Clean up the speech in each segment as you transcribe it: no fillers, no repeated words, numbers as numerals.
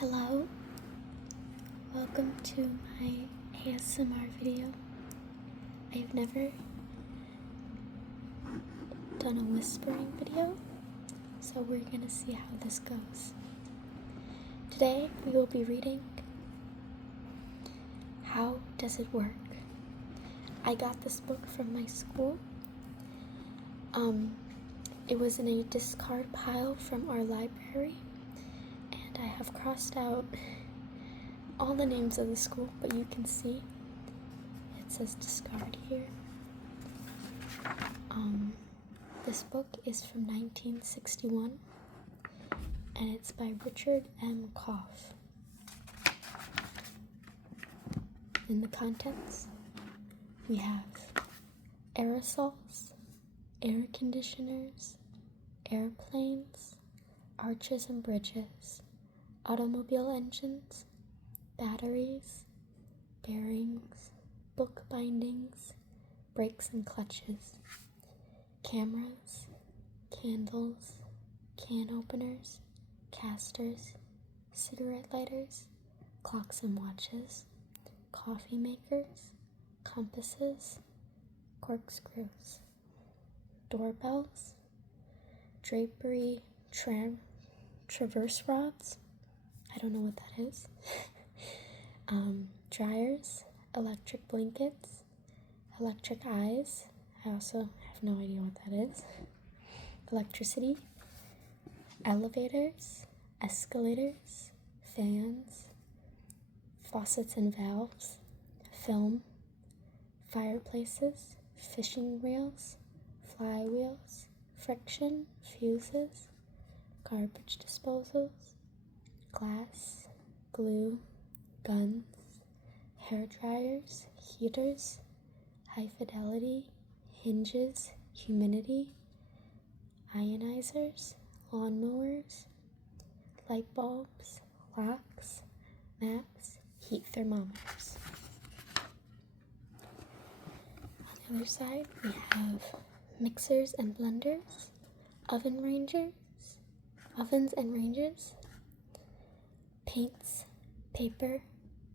Hello, welcome to my ASMR video. I've never done a whispering video, so we're gonna see how this goes. Today we will be reading How Does It Work? I got this book from my school. It was in a discard pile from our library, and I have crossed out all the names of the school, but you can see it says discard here. This book is from 1961, and it's by Richard M. Koff. In the contents, we have aerosols, air conditioners, airplanes, arches and bridges, automobile engines, batteries, bearings, book bindings, brakes and clutches, cameras, candles, can openers, casters, cigarette lighters, clocks and watches, coffee makers, compasses, corkscrews, doorbells, drapery traverse rods, I don't know what that is, dryers, electric blankets, electric eyes, I also have no idea what that is, electricity, elevators, escalators, fans, faucets and valves, film, fireplaces, fishing reels, flywheels, friction, fuses, garbage disposals, glass, glue, guns, hair dryers, heaters, high fidelity, hinges, humidity, ionizers, lawnmowers, light bulbs, locks, maps, heat thermometers. On the other side, we have mixers and blenders, ovens and ranges, paints, paper,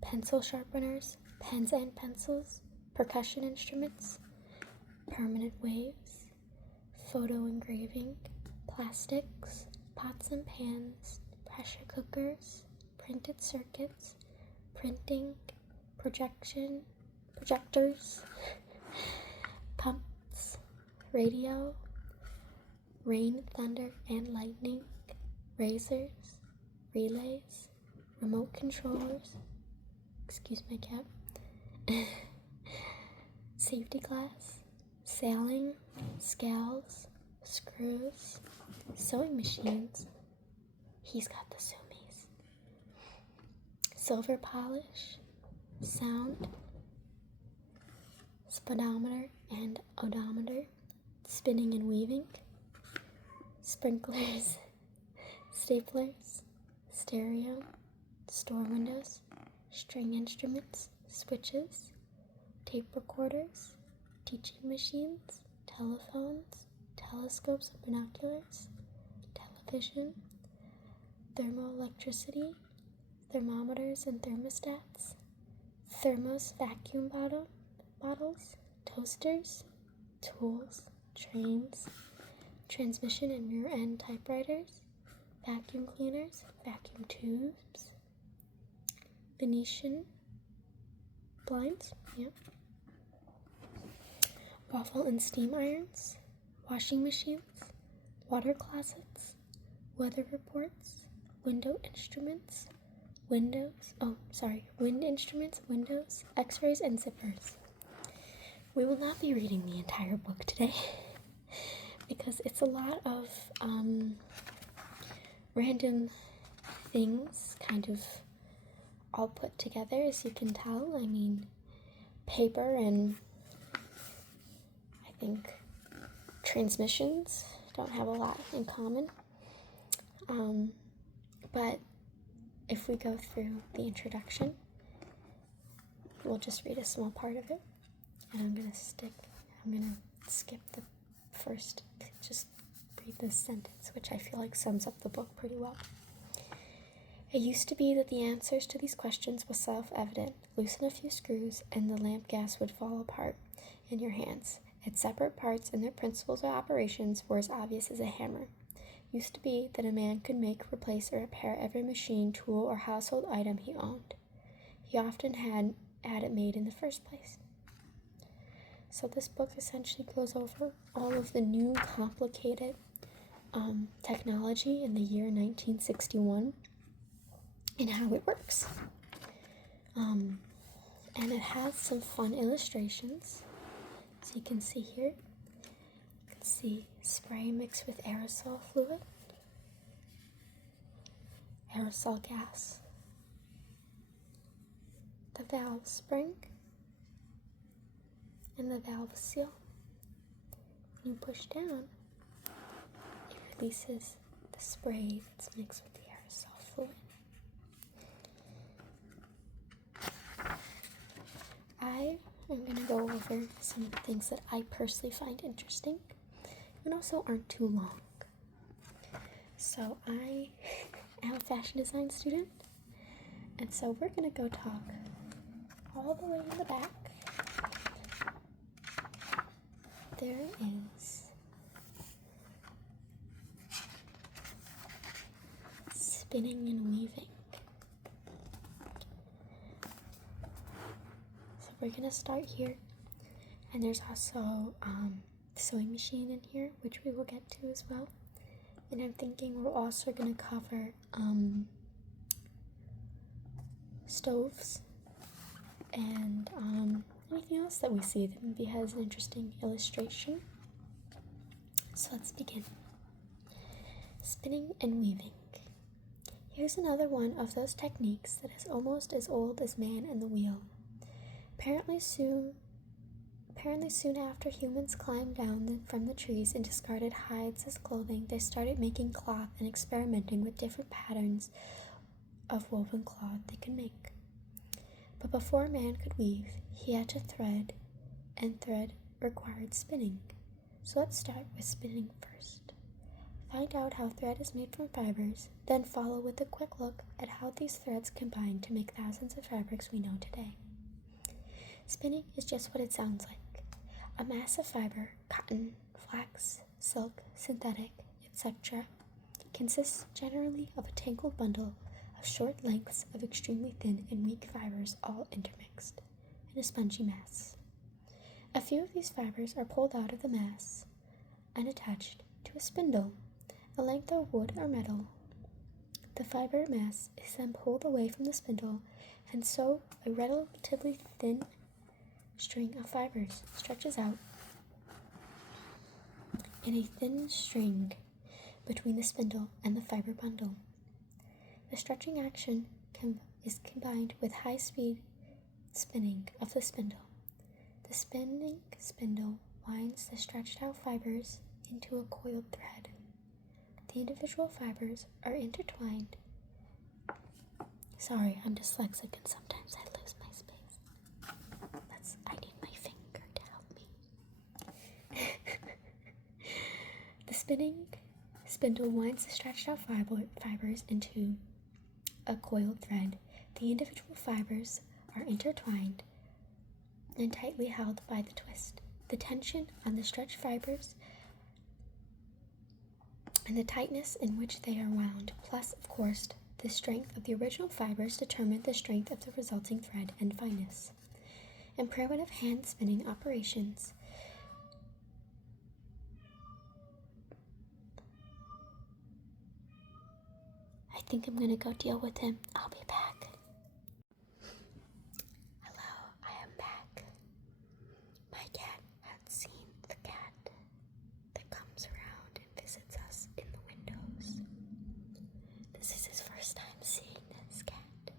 pencil sharpeners, pens and pencils, percussion instruments, permanent waves, photo engraving, plastics, pots and pans, pressure cookers, printed circuits, printing, projectors, pumps, radio, rain, thunder, and lightning, razors, relays, remote controllers, excuse my cat, safety glass, sailing, scales, screws, sewing machines, he's got the zoomies, silver polish, sound, speedometer and odometer, spinning and weaving, sprinklers, staplers, stereo, store windows, string instruments, switches, tape recorders, teaching machines, telephones, telescopes and binoculars, television, thermoelectricity, thermometers and thermostats, thermos vacuum bottles, toasters, tools, trains, transmission and rear end typewriters, vacuum cleaners, vacuum tubes, Venetian blinds, waffle and steam irons, washing machines, water closets, weather reports, wind instruments, windows, x-rays, and zippers. We will not be reading the entire book today because it's a lot of random things kind of all put together, as you can tell. I mean, paper and I think transmissions don't have a lot in common. But if we go through the introduction, we'll just read a small part of it, and I'm gonna skip the first, just read this sentence, which I feel like sums up the book pretty well. It used to be that the answers to these questions was self-evident. Loosen a few screws and the lamp gas would fall apart in your hands. Its separate parts and their principles of operations were as obvious as a hammer. Used to be that a man could make, replace, or repair every machine, tool, or household item he owned. He often had it made in the first place. So this book essentially goes over all of the new complicated technology in the year 1961 and how it works. And it has some fun illustrations. So you can see here, you can see spray mixed with aerosol fluid, aerosol gas, the valve spring, and the valve seal. When you push down, it releases the spray that's mixed with the aerosol fluid. I am going to go over some of the things that I personally find interesting and also aren't too long. So I am a fashion design student, and so we're going to go talk all the way in the back. There is spinning and weaving. So we're going to start here, and there's also the sewing machine in here, which we will get to as well. And I'm thinking we're also going to cover stoves and anything else that we see that maybe has an interesting illustration. So let's begin. Spinning and weaving. Here's another one of those techniques that is almost as old as man and the wheel. Apparently soon after humans climbed down from the trees and discarded hides as clothing, they started making cloth and experimenting with different patterns of woven cloth they could make. But before man could weave, he had to thread, and thread required spinning. So let's start with spinning first. Find out how thread is made from fibers, then follow with a quick look at how these threads combine to make thousands of fabrics we know today. Spinning is just what it sounds like. A mass of fiber, cotton, flax, silk, synthetic, etc., consists generally of a tangled bundle of short lengths of extremely thin and weak fibers all intermixed in a spongy mass. A few of these fibers are pulled out of the mass and attached to a spindle, a length of wood or metal. The fiber mass is then pulled away from the spindle, and so a relatively thin string of fibers stretches out in a thin string between the spindle and the fiber bundle. The stretching action is combined with high-speed spinning of the spindle. The spinning spindle winds the stretched out fibers into a coiled thread. The individual fibers are intertwined. Sorry, I'm dyslexic and sometimes I lose my space. I need my finger to help me. The spinning spindle winds the stretched out fibers into a coiled thread. The individual fibers are intertwined and tightly held by the twist. The tension on the stretched fibers and the tightness in which they are wound, plus, of course, the strength of the original fibers determine the strength of the resulting thread and fineness. In primitive hand spinning operations, I think I'm gonna go deal with him. I'll be back. Hello, I am back. My cat had seen the cat that comes around and visits us in the windows. This is his first time seeing this cat.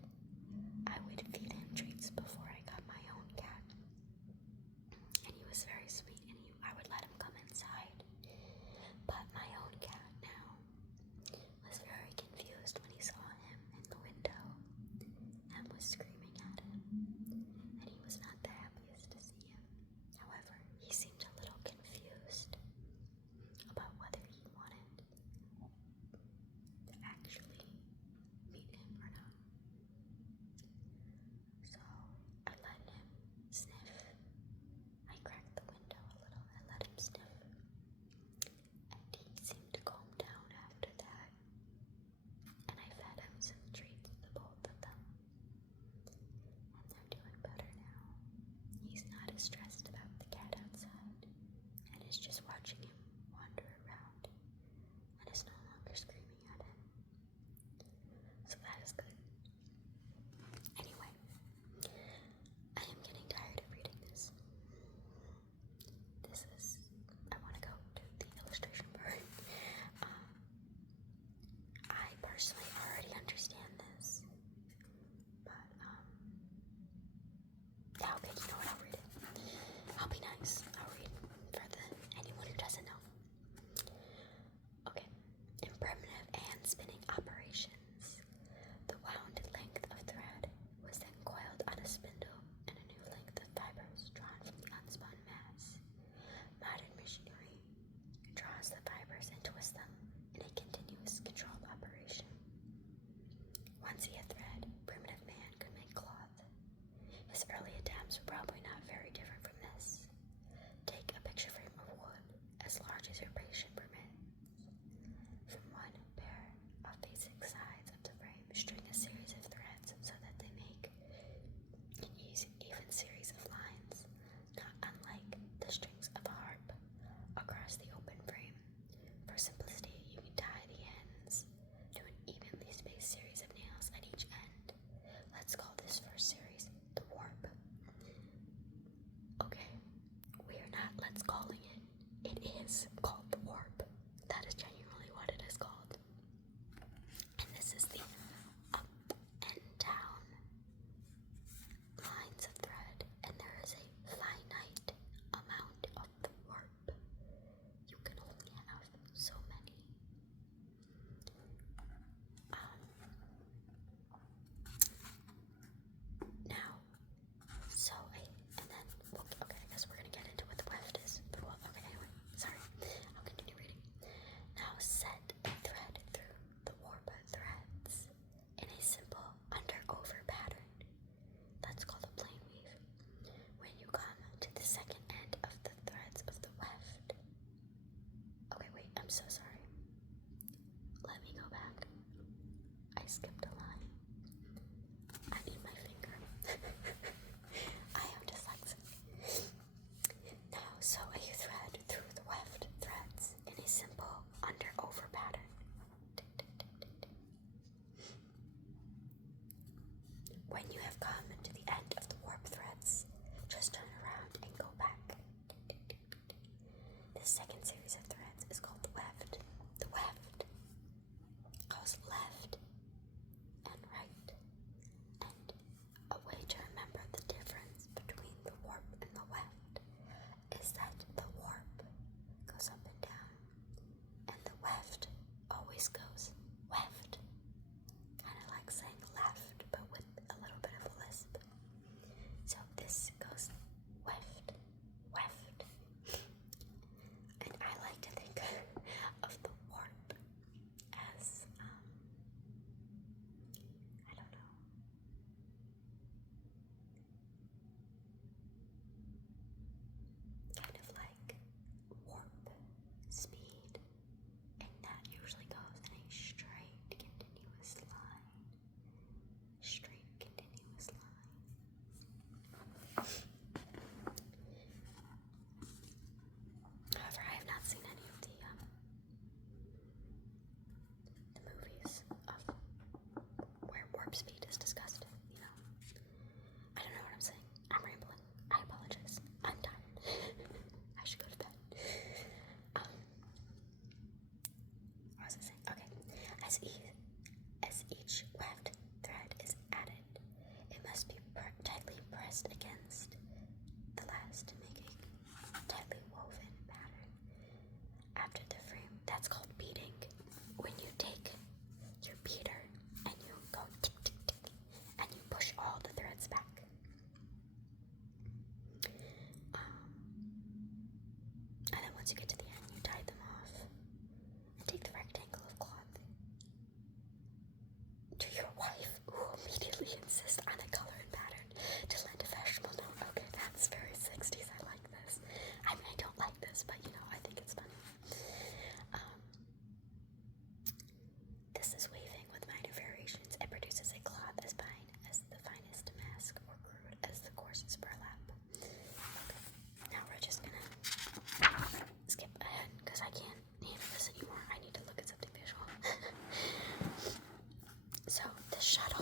I would feed him treats before I got my own cat. And he was very sweet, and I would let him come inside. But my own cat now was very confused when he saw him in the window. understand this. But, yeah, okay, you know what, I'll read it. I'll be nice. I'll read for anyone who doesn't know. Okay. In primitive and spinning operations, the wound length of thread was then coiled on a spindle, and a new length of fiber was drawn from the unspun mass. Modern machinery draws the fibers and twists them in a continuous controlled operation. Once he had thread, primitive man could make cloth. His early attempts were probably not very different from this. Take a picture frame of wood as large as your patient permits. From one pair of basic sides of the frame, string a series of threads so that they make an even series of lines, not unlike the strings of a harp, across the open frame. For simplicity, you can tie the ends to an evenly spaced series of nails at each end. Let's call this first series the warp. Okay, we are not let's calling it. It is called the warp. That is genuinely what it is called. And this is the up and down lines of thread, and there is a finite amount of the warp. You can only have so many. Now, okay, I guess we're gonna get into what the weft is. Okay, anyway, sorry, I'll continue reading. Now set a thread through the warp threads in a simple under-over pattern. That's called a plain weave. When you come to the second end of the threads of the weft. Okay, wait, I'm so sorry. Let me go back. I skipped a line. I need my finger. I am dyslexic. Now sew a thread through the weft threads in a simple under-over pattern. When you have come to the end of the warp threads, just turn around and go back. This second series of threads is called the weft. The weft goes left and right. And a way to remember the difference between the warp and the weft is that the warp goes up and down, and the weft always goes weft. Kind of like saying left, but with a little bit of a lisp. So this goes weft, weft. And I like to think of the warp as, I don't know. Kind of like warp speed, and that usually goes in a straight, continuous line. Straight, continuous line. However, I have not seen any of the movies of where warp speed is discussed, you know. I don't know what I'm saying. I'm rambling. I apologize. I'm tired. I should go to bed. What was I saying? Okay. As each weft thread is added, it must be tightly pressed against the last to make a tightly woven pattern. After the frame, that's called beating. When you take your beater and you go tick, tick, tick, and you push all the threads back. And then once you get to the end, you tie them off and take the rectangle of cloth to your wife, who immediately insists on a color and pattern to lend a fashionable note. Okay, that's very 60s. I like this. I mean, I don't like this, but you know, I think it's funny. This is weaving with minor variations. It produces a cloth as fine as the finest damask or crude as the coarsest burlap. Okay, now we're just gonna skip ahead because I can't handle this anymore. I need to look at something visual. So the shuttle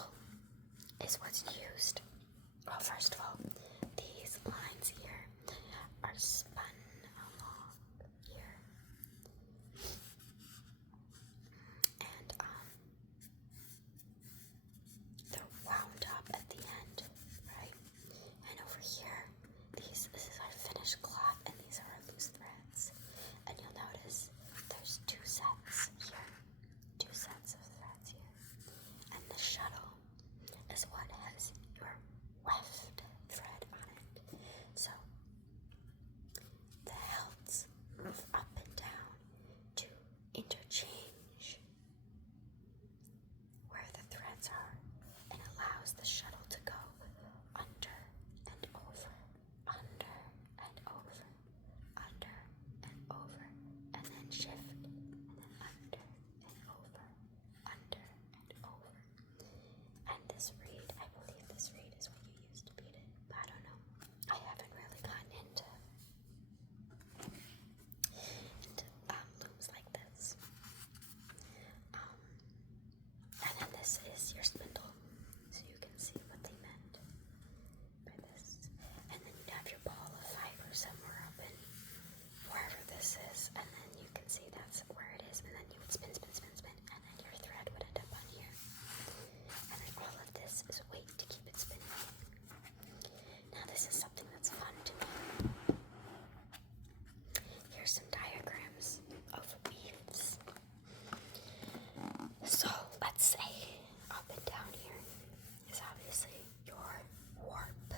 is obviously your warp.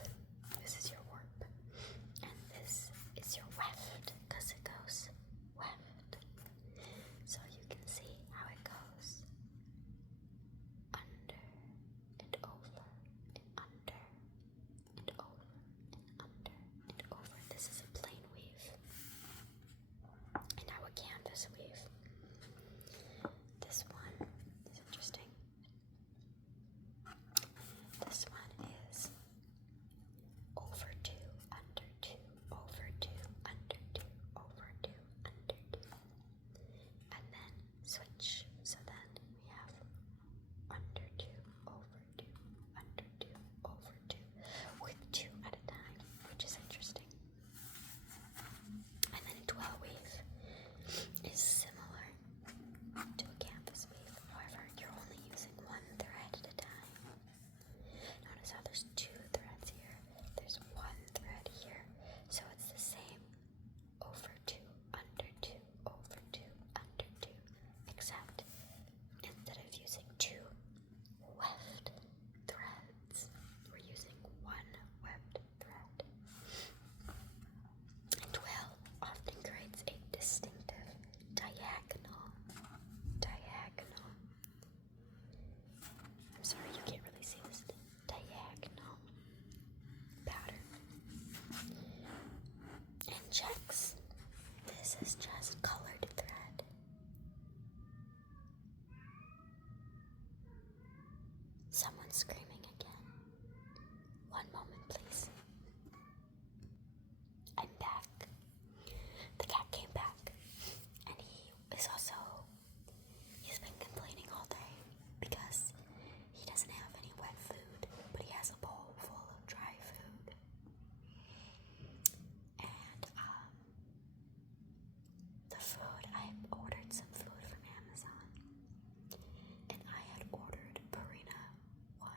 This is your warp. And this is your weft, because it goes weft. So you can see how it goes under and over and under and over and under and over. This is a plain weave. And now a canvas weave. This one is interesting. This one is over 2, under 2, over 2, under 2, over 2, under 2. And then switch. So then we have under 2, over 2, under 2, over 2, with 2 at a time, which is interesting. And then dwell weave is similar to a canvas weave. However, you're only using one thread at a time. Notice how there's 2 threads here. There's 1 thread here. So it's the same over 2, under 2, over 2, under 2. Except instead of using 2 weft threads, we're using 1 webbed thread. And dwell often creates a distinctive diagonal. I'm sorry, you can't really see this diagonal pattern. And checks. This is just colored thread. Someone's screaming again. One moment, please. I'm back. The cat came back, and he's been complaining all day because he doesn't have any wet food, but he has a bowl full of dry food. And the food, I ordered some food from Amazon, and I had ordered Purina 1,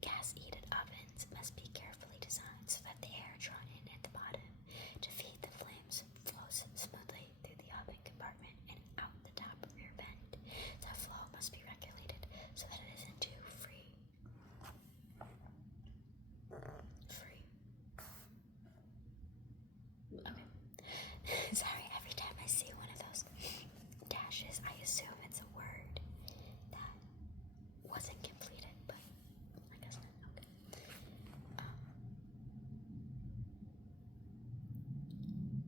Gas-heated ovens must be carefully designed so that the air drawn in at the bottom to feed the flames flows smoothly through the oven compartment and out the top rear vent. The flow must be regulated so that it isn't too free. Okay. Sorry, every time I see one of those dashes, I assume it's a word that wasn't completed, but I guess not. Okay.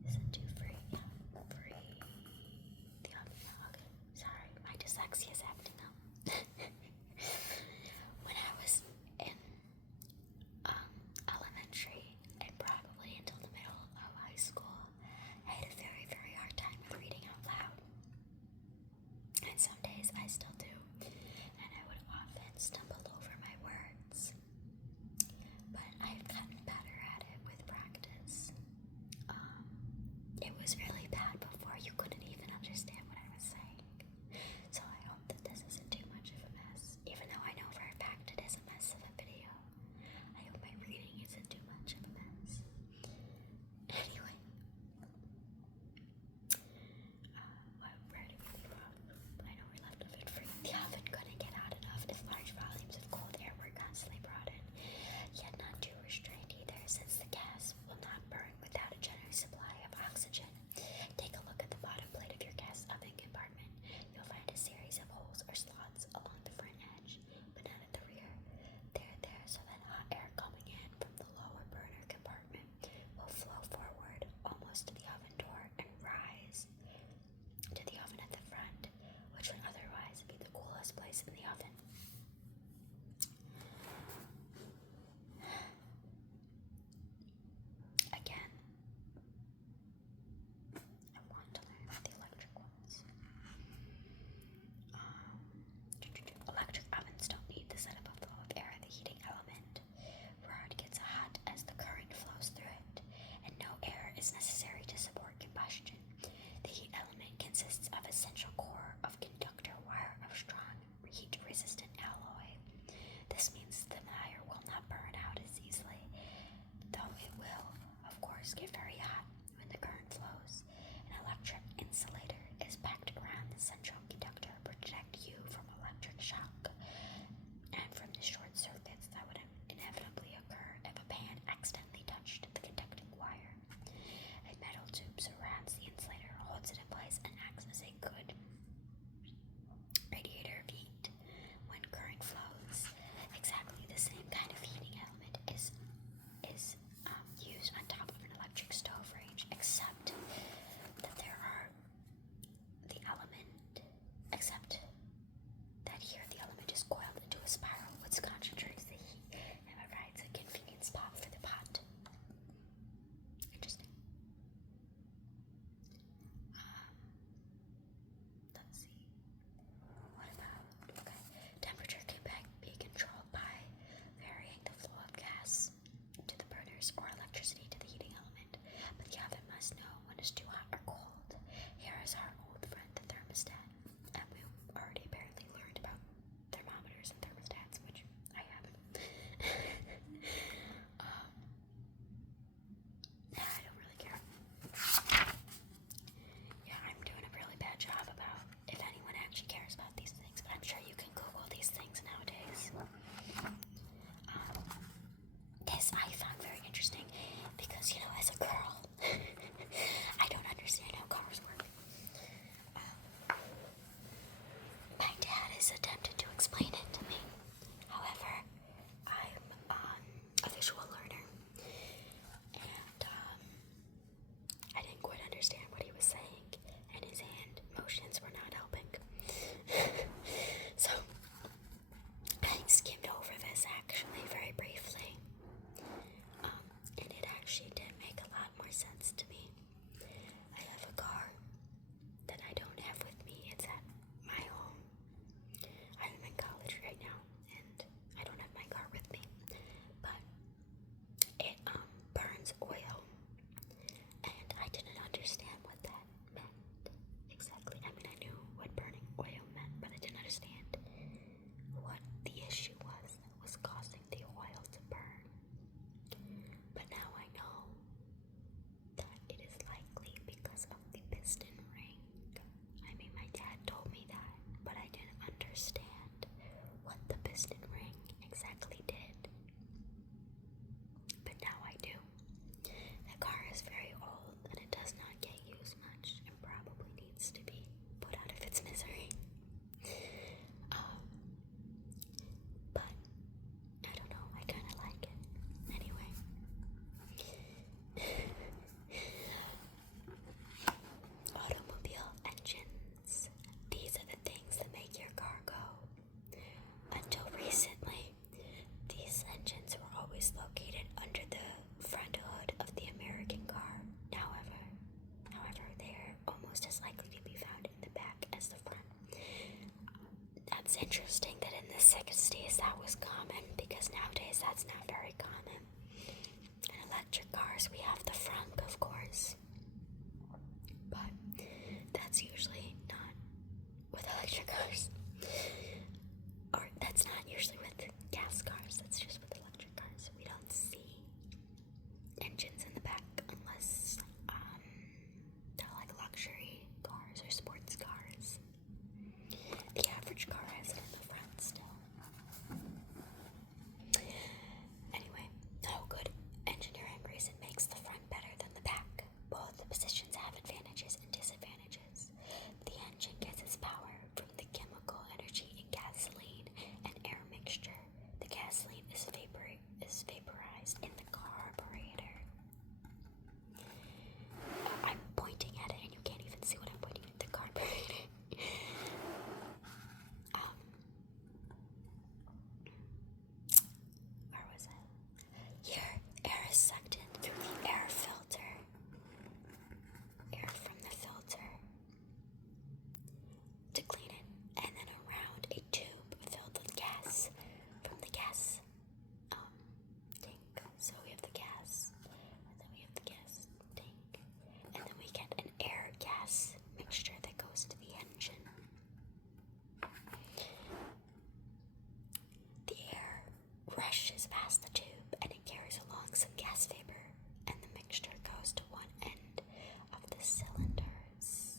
Isn't too free? Yeah, free. The okay. Sorry, my dyslexia is acting up. When I was in elementary and probably until the middle of high school, I had a very, very hard time with reading out loud. And some days I still do. And I would often stumble over my words. But I've gotten better at it with practice. It was really bad before. You couldn't even understand what I was saying. So I hope that this isn't too much of a mess. Even though I know for a fact it is a mess of a video. I hope my reading isn't too much of a mess. Anyway. Where did we leave off? I know we left oven free. The oven couldn't get hot enough if large volumes of cold air were constantly brought in. Yet not too restrained either, since the gas will not burn without a generous supply of oxygen. Take a look at the bottom plate of your gas oven compartment. You'll find a series of holes or slots along the front edge, but not at the rear. They're there so that hot air coming in from the lower burner compartment will flow forward almost to the oven door and rise to the oven at the front, which would otherwise be the coolest place in the oven. Again, I want to learn the electric ones. Electric ovens don't need to set up a flow of air at the heating element, for it gets hot as the current flows through it, and no air is necessary to support combustion. The heat element consists of a central core of conductor wire of strong, heat-resistant alloy. This means the wire will not burn out as easily, though it will, of course, get very hot when the current flows. An electric insulator is packed around the central conductor to protect you from electric shock and from the short circuits that would inevitably occur if a pan accidentally touched the conducting wire. A metal tube surrounds the insulator, holds it in place, and acts as a good radiator of heat when current flows. Exactly the same kind of heating element is used on top of an electric stove. exactly did. But now I do. The car is very old and it does not get used much and probably needs to be put out of its misery. But I don't know, I kind of like it. Anyway. Automobile engines. These are the things that make your car go. Until recently, these engines were always located under the front hood of the American car. However, they are almost as likely to be found in the back as the front. That's interesting that in the 60s that was common, because nowadays that's not very common. In electric cars, we have the front, of course. But that's usually not with electric cars. Or that's not usually with gas cars, that's just with electric cars. We don't see engines in the back unless they're like luxury cars or sports cars. The average car has it in the front still. Anyway, how good engineering reason makes the front better than the back. Both the positions have advantages and disadvantages. The engine gets its power from the chemical energy in gasoline and air mixture. The gasoline is vaporized in the carburetor. I'm pointing at it and you can't even see what I'm pointing at. The carburetor. Where was it? Here, air is sucked in through the air filter. Air from the filter to clean it, and then around a tube filled with gas from the gas tank. So we have the gas, and then we have the gas tank, and then we get an air gas mixture that goes to the engine. The air rushes past the tube and it carries along some gas vapor, and the mixture goes to one end of the cylinders.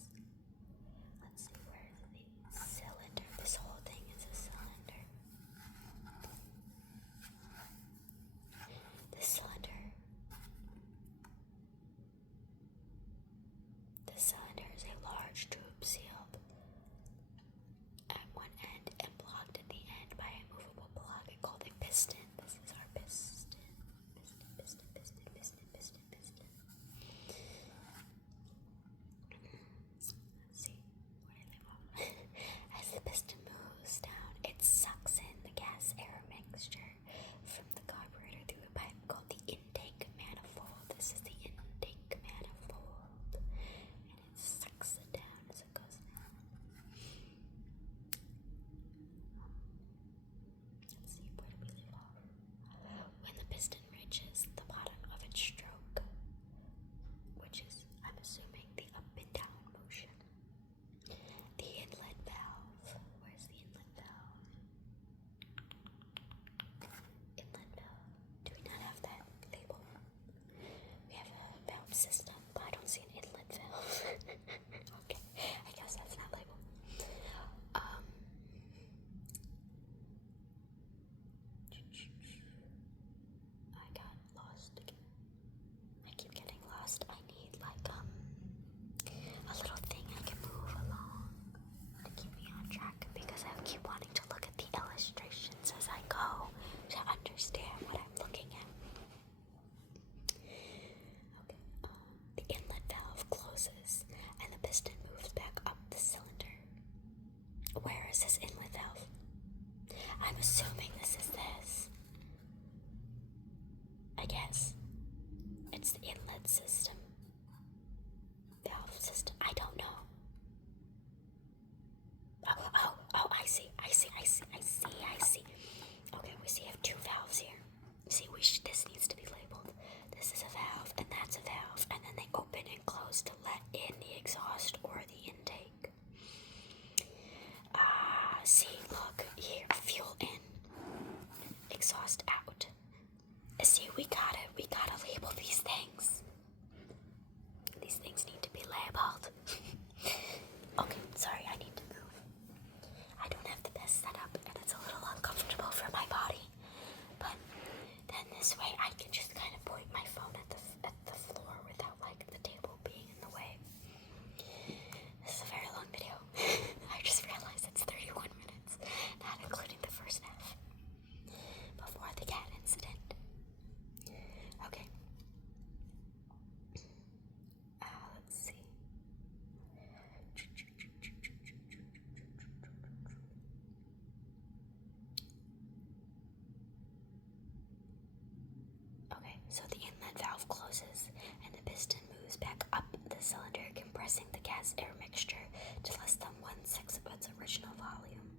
Let's see, where is the cylinder? This whole thing is a cylinder. The cylinder is a large tube sealed at one end and blocked at the end by a movable plug called a piston. This is our piston. Piston. Let's see, where did they go? As the piston moves down, it sucks in the gas air mixture from the carburetor through a pipe called the intake manifold. This is the intake manifold, and it sucks it down as it goes down. Let's see, where did we leave off? When the piston reaches the bottom of its stroke, which is, I'm assuming, the up and down motion, the inlet valve. Where's the inlet valve? Inlet valve. Do we not have that label? We have a valve system, but I don't see an inlet valve. Okay, I guess that's not labeled. I got lost again. I keep getting lost. I need like a little thing I can move along to keep me on track, because I keep wanting to look at the illustrations as I go to understand what I'm looking at. Okay, the inlet valve closes and the piston moves back up the cylinder. Where is this inlet valve? I'm assuming this is this. I guess it's the inlet system. Valve system. I don't know. Oh, I see. Okay, we see I have two valves here. See, this needs to be labeled. This is a valve, and that's a valve, and then they open and close to let in the exhaust or the intake. See, look here, fuel in, exhaust out. See, we gotta label these things. These things need to be labeled. Okay, sorry, I need to move. I don't have the best setup, and it's a little uncomfortable for my body. this way I can just kind of point my phone at the floor without like the table being in the way. This is a very long video. I just realized it's 31 minutes, not including the first half. Before the cat incident. Okay. Let's see. Okay, so the inlet valve closes and the piston moves back up the cylinder, compressing the gas air mixture to less than 1/6 of its original volume.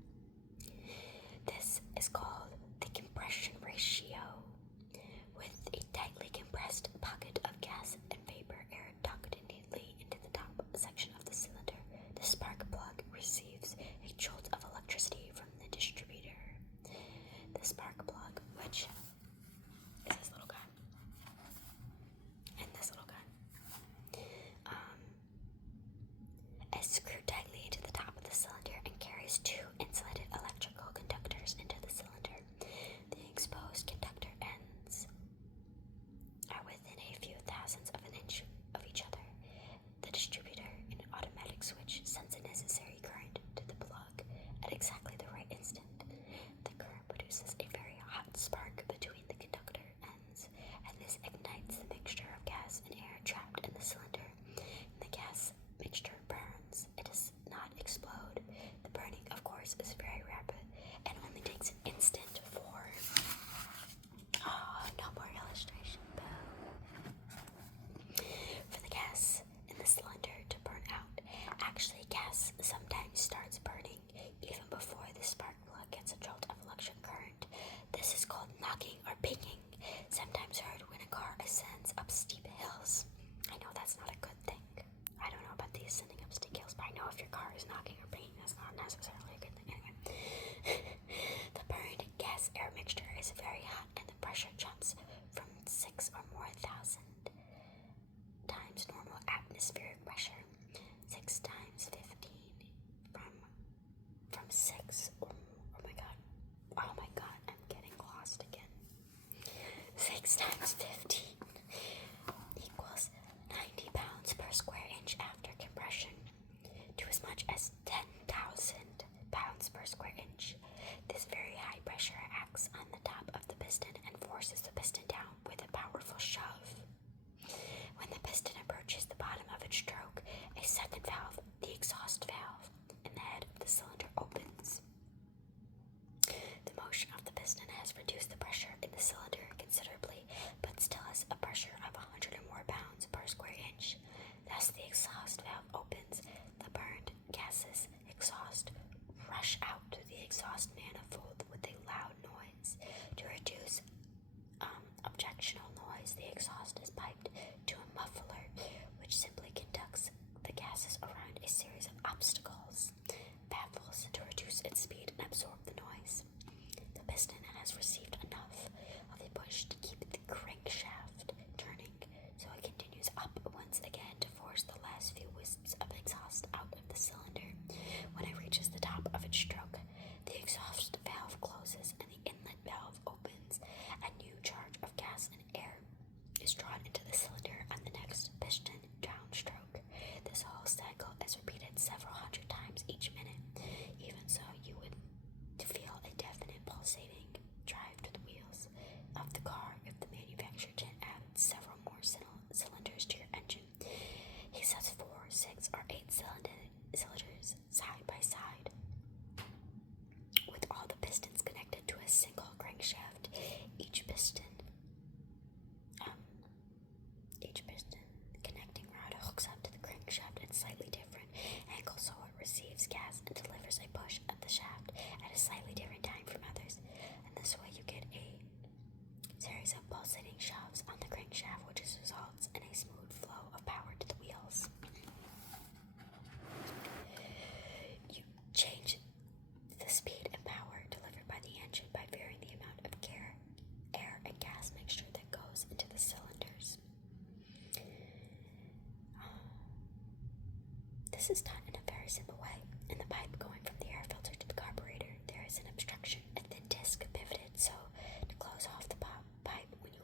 This is called the compression ratio. With a tightly compressed pocket of gas and vapor air tucked neatly into the top section of the cylinder, the spark plug receives a jolt of electricity from the distributor. The spark plug, which is this little guy, and this little guy, is screwed tightly into the top of the cylinder and carries two insulated electrical conductors into the cylinder. The exposed conductor ends are within a few thousandths of an inch of each other. The distributor, in an automatic switch, sends a necessary current to the plug at exactly the right instant. The current produces a very hot spark between the conductor ends, and this ignites the mixture of gas and air trapped in the cylinder. The gas mixture burns. It does not explode. The burning, of course, is very rapid and only takes an instant for... Oh, no more illustration, boo. For the gas in the cylinder to burn out. Actually, gas sometimes starts burning even before the spark plug gets a jolt of electric current. This is called knocking or pinging, sometimes heard when a car ascends up steep hills. I know that's not a good thing. I don't know about the ascending up steep hills, but I know if your car is knocking or pinging, that's not necessarily a good thing. Anyway, the burned gas air mixture is very hot and the pressure jumps from 6 or more thousand times normal atmospheric pressure, 6 times 15 from 6 or oh my god, I'm getting lost again. 6 times 15 equals 90 pounds per square inch after compression, to as much as 10,000 pounds per square inch. This very high pressure acts on the top of the piston and forces the piston down with a powerful shove. When the piston approaches the bottom of its stroke, a second valve, the exhaust valve, in the head of the cylinder opens. The motion of the piston has reduced the pressure in the cylinder considerably, but still has a pressure of 100 or more pounds per square inch. Thus, the exhaust valve opens. The burned gases exhaust rush out to the exhaust manifold with a loud noise. To reduce objectional noise, the exhaust is piped to a muffler, which simply conducts the gases around a series of obstacles, baffles, to reduce its speed and absorb the noise. The piston has received enough of a push to keep the crankshaft turning, so it continues up once again to force the last few wisps of exhaust out of the cylinder. When it reaches the top of its stroke, the exhaust valve closes and the inlet valve opens. A new charge of gas and air is drawn into the cylinder on the next piston downstroke. This whole cycle is repeated several hundred times each minute. Even so, you would feel a definite pulsating drive to the wheels of the car if the manufacturer had added several more cylinders to your engine. He says 4, 6, or 8 cylinders side by side, with all the pistons connected to a single crankshaft. Each piston connecting rod hooks up to the crankshaft at slightly different angles, so it receives gas and delivers a push at the shaft at a slightly different time from others. And this way you get a series of pulsating shoves on the crankshaft, which results in a smooth flow of power to the wheels. You change the speed and power delivered by the engine by varying the amount of air and gas mixture that goes into the cylinders. This is done in a very simple way. In the pipe going from the air filter to the carburetor, there is an obstruction, a thin disc pivoted so to close off the pipe when you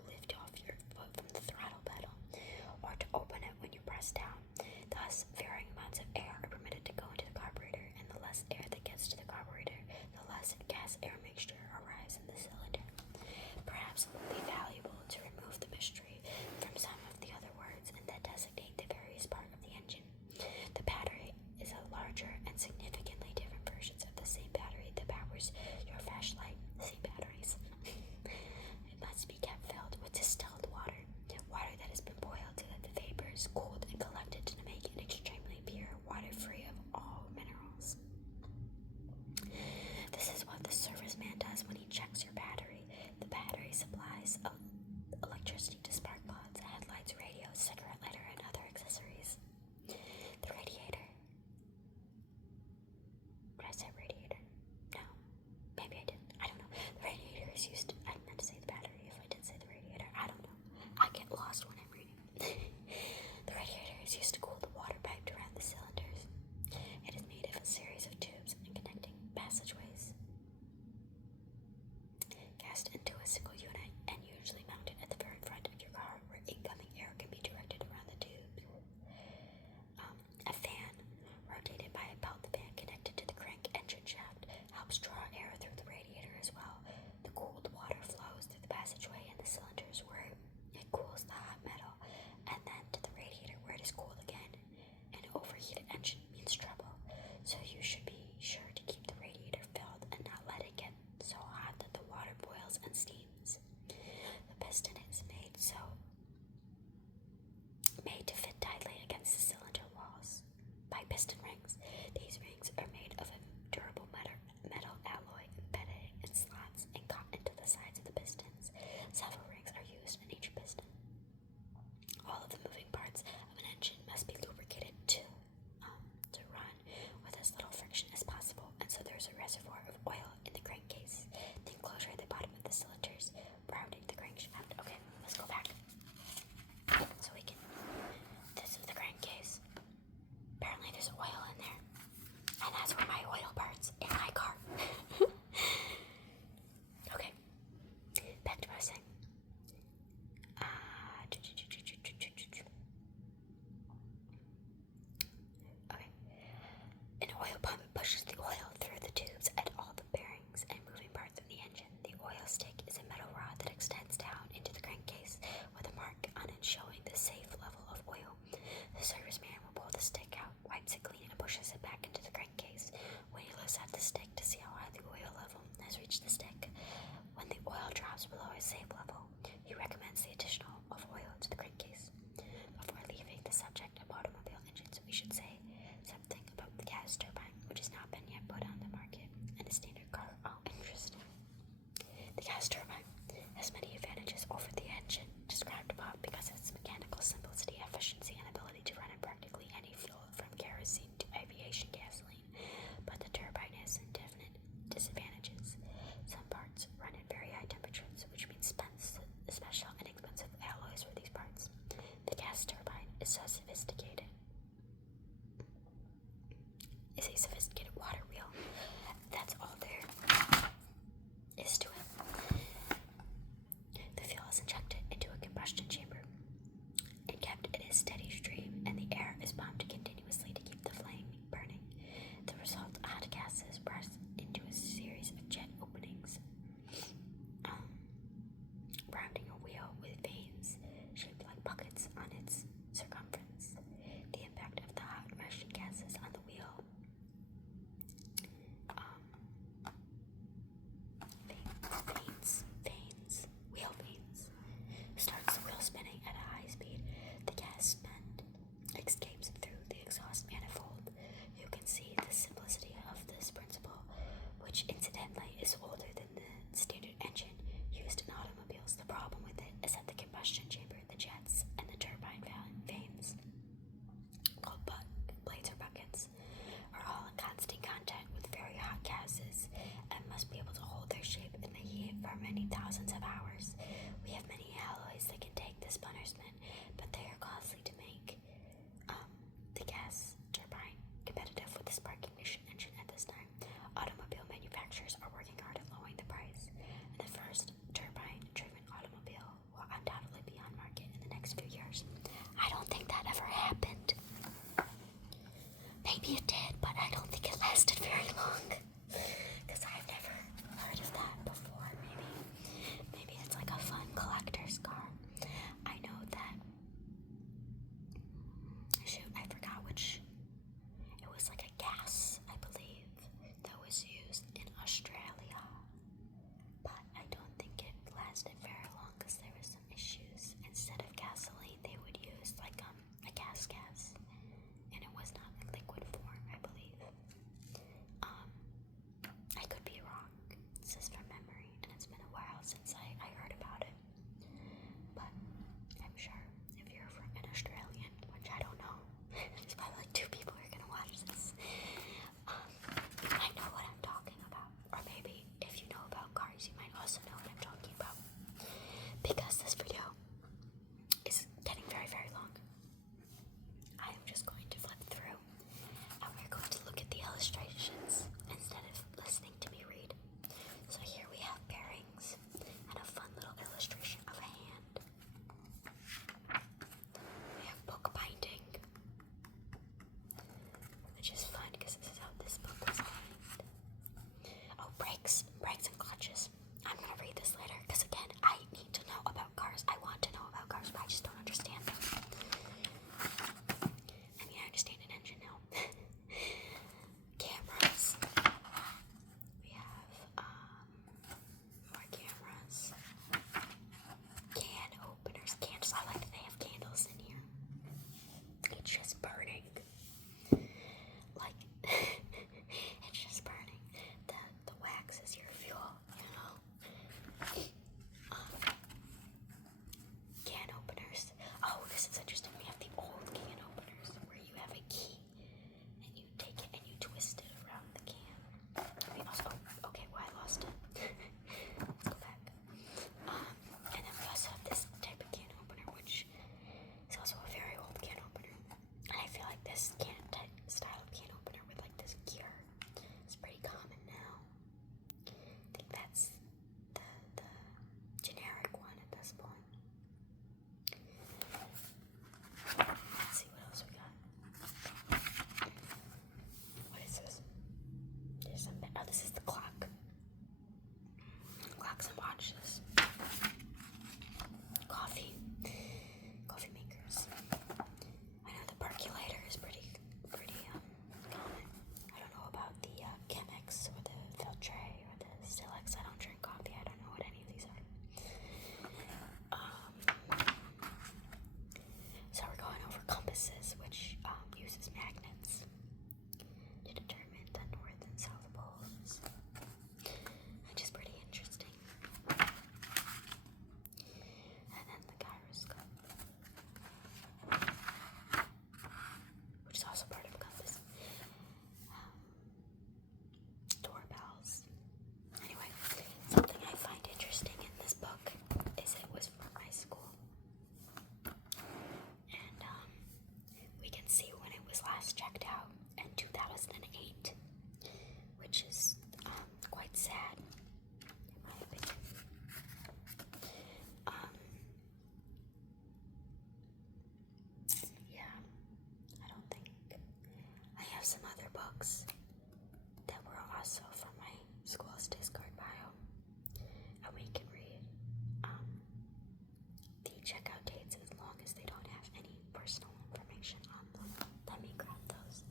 some other books that were also from my school's discard pile, and we can read the checkout dates as long as they don't have any personal information on them. Let me grab those.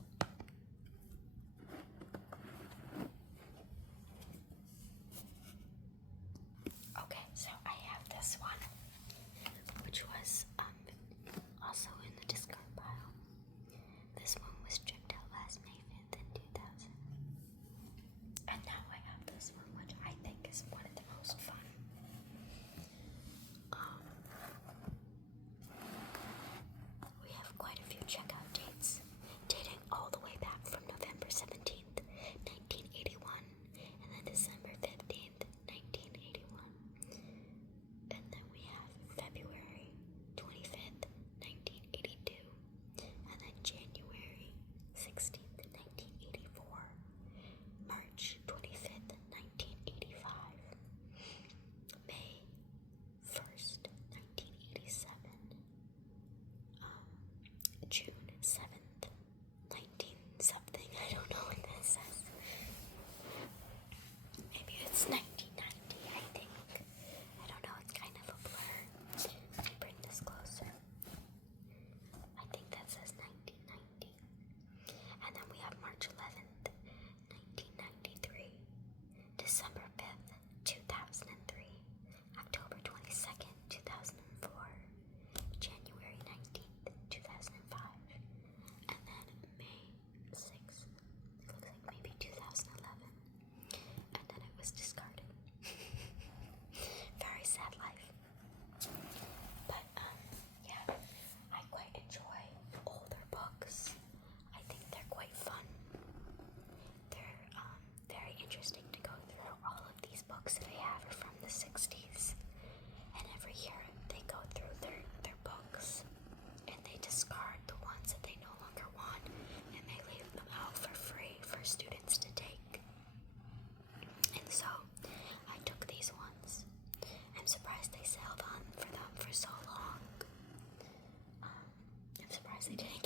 Okay, so I have this one, which was also in the discard pile. This one was shipped out last May 5th in 2000. And now I have this one, which I think is one of the most fun. We have quite a few checkout dates, dating all the way back from November 17th, 1981, and then December 15th, 1981. And then we have February 25th, 1982, and then January 16th, 1984, March 25th, 1985, May 1st, 1987, June 7th, 19 something, I don't know what this says. Maybe it's 1990, I think. I don't know, it's kind of a blur. Let me bring this closer. I think that says 1990. And then we have March 11th, 1993, December 5th, 2003, October 22nd, 2004, January 19th, 2005, and then May 6th, it looks like maybe 2011, and then it was discarded. Very sad life. But, yeah, I quite enjoy older books. I think they're quite fun. They're, very interesting to go through. All of these books that I have are from the 60s. And every year they go through their books and they discard the ones that they no longer want, and they leave them out for free for students to take. And so I took these ones. I'm surprised they sailed on for them for so long. I'm surprised they didn't